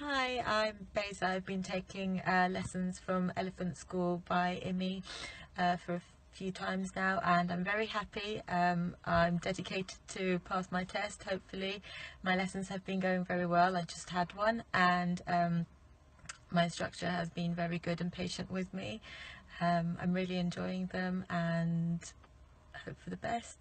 Hi, I'm Beza. I've been taking lessons from Elephant School by Imi for a few times now, and I'm very happy. I'm dedicated to pass my test, hopefully. My lessons have been going very well. I just had one, and my instructor has been very good and patient with me. I'm really enjoying them and hope for the best.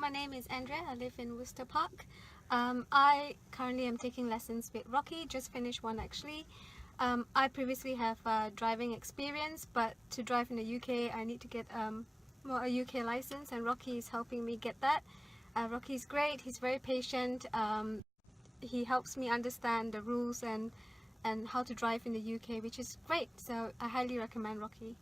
My name is Andrea. I live in Worcester Park. I currently am taking lessons with Rocky, just finished one actually. I previously have driving experience, but to drive in the UK I need to get a UK license, and Rocky is helping me get that. Rocky is great, he's very patient. He helps me understand the rules and how to drive in the UK, which is great, so I highly recommend Rocky.